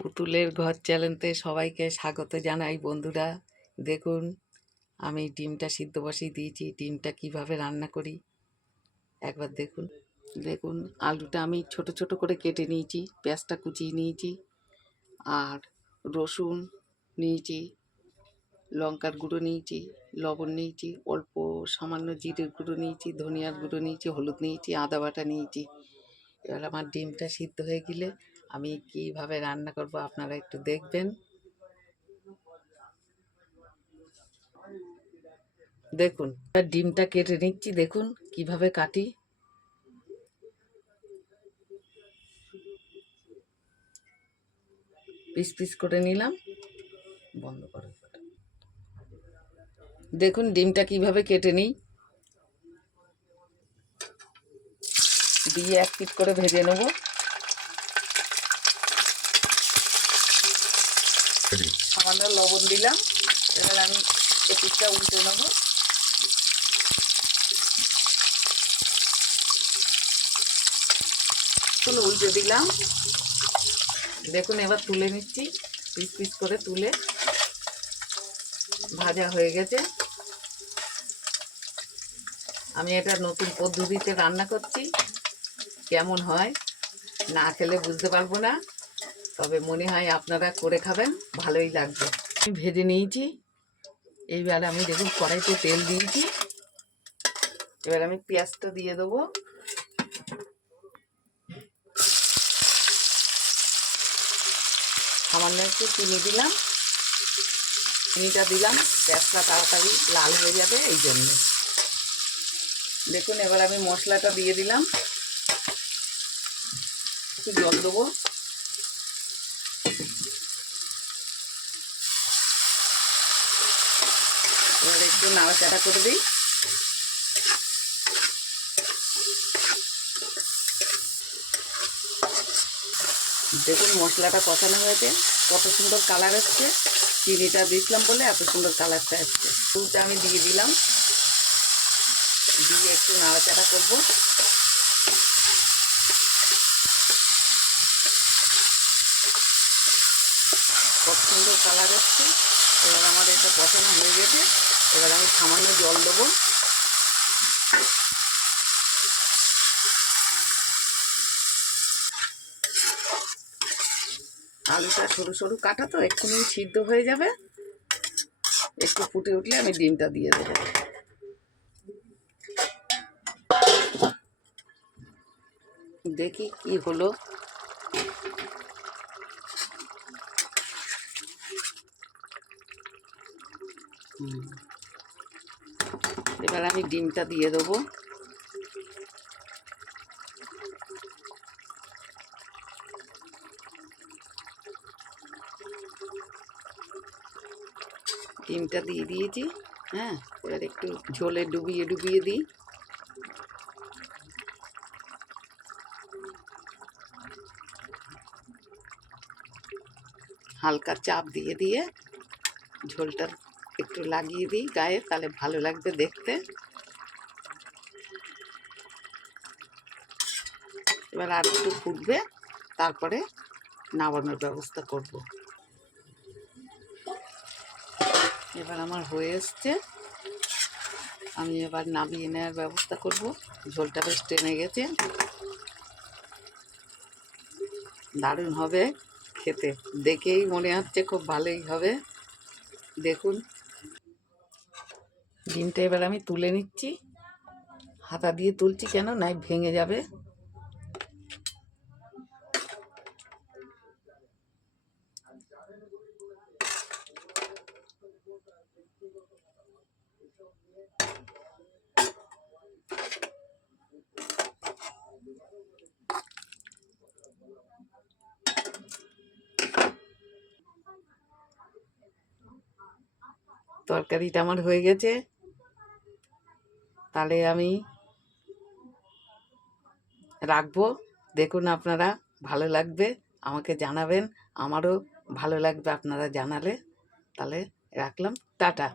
পুতুলের ঘর চ্যানেলতে সবাইকে স্বাগত জানাই বন্ধুরা। দেখুন আমি ডিমটা সিদ্ধ বসিয়ে দিয়েছি। ডিমটা কিভাবে রান্না করি একবার দেখুন। দেখুন আলুটা আমি ছোট ছোট করে কেটে নিয়েছি, পেঁয়াজটা কুচিয়ে নিয়েছি, আর রসুন নিয়েছি, লঙ্কার গুঁড়ো নিয়েছি, লবণ নিয়েছি, অল্প সামান্য জিরের গুঁড়ো নিয়েছি, ধনিয়ার গুঁড়ো নিয়েছি, হলুদ নিয়েছি, আদা বাটা নিয়েছি। এবার আমার ডিমটা সিদ্ধ হয়ে গেলে আমি কিভাবে রান্না করব আপনারা একটু দেখবেন। দেখুন ডিমটা কেটে নিচ্ছি, দেখুন কিভাবে কাটি। পিস পিস করে নিলাম। বন্ধ করে দেখুন ডিমটা কিভাবে কেটে নিই। দিয়ে এক পিস করে ভেজে নেব। সামান্য লবণ দিলাম। এবার আমি এই পিসটা উল্টে নেব। উল্টে দিলাম। দেখুন এবার তুলে নিচ্ছি, পিস পিস করে তুলে। ভাজা হয়ে গেছে। আমি এটা নতুন পদ্ধতিতে রান্না করছি, কেমন হয় না খেলে বুঝতে পারবো না, তবে মনে হয় আপনারা করে খাবেন, ভালোই লাগবে। আমি ভেজে নিয়েছি। এইবার আমি দেখুন কড়াইতে তেল দিয়েছি। এবার আমি পেঁয়াজটা দিয়ে দেবো। সামান্য একটু চিনি দিলাম। চিনিটা দিলাম, পেঁয়াজটা তাড়াতাড়ি লাল হয়ে যাবে এই জন্য। দেখুন এবার আমি মশলাটা দিয়ে দিলাম। একটু জল দেবো। এবার একটু নাড়াচাড়া করে দিই। দেখুন মশলাটা কষানো হয়েছে, কত সুন্দর কালার এসছে। চিনিটা দিয়েছিলাম বলে এত সুন্দর কালারটা এসছে। দুধটা আমি দিয়ে দিলাম। দিয়ে একটু নাড়াচাড়া করবো। কত সুন্দর কালার এসছে। এবার আমার এটা কষানো হয়ে গেছে। এবার আমি সামান্য জল দেবো। আলুটা সরু সরু কাটা তো এক্ষুনি সিদ্ধ হয়ে যাবে। একটু ফুটে উঠলে আমি ডিমটা দিয়ে দেবো। দেখি কি হলো। এবার আমি ডিমটা দিয়ে দেবো। ডিমটা দিয়ে দিয়েছি। হ্যাঁ, এবার একটু ঝোলে ডুবিয়ে ডুবিয়ে দিই। হালকা চাপ দিয়ে দিয়ে ঝোলটা একটু লাগিয়ে দিই গায়ে, তাহলে ভালো লাগবে দেখতে। এবার আর একটু ফুটবে, তারপরে নামানোর ব্যবস্থা করব। এবার আমার হয়ে এসছে। আমি এবার নামিয়ে নেওয়ার ব্যবস্থা করব। ঝোলটা বেশ টেনে গেছে, দারুণ হবে খেতে। দেখেই মনে হচ্ছে খুব ভালোই হবে। দেখুন ডিমটা এবার আমি তুলে নিচ্ছি। হাতা দিয়ে তুলছি, কেন নাই ভেঙে যাবে। তরকারিটা আমার হয়ে গেছে। তাহলে আমি রাখবো। দেখুন আপনারা, ভালো লাগবে আমাকে জানাবেন, আমারও ভালো লাগবে আপনারা জানালে। তাহলে রাখলাম, টাটা।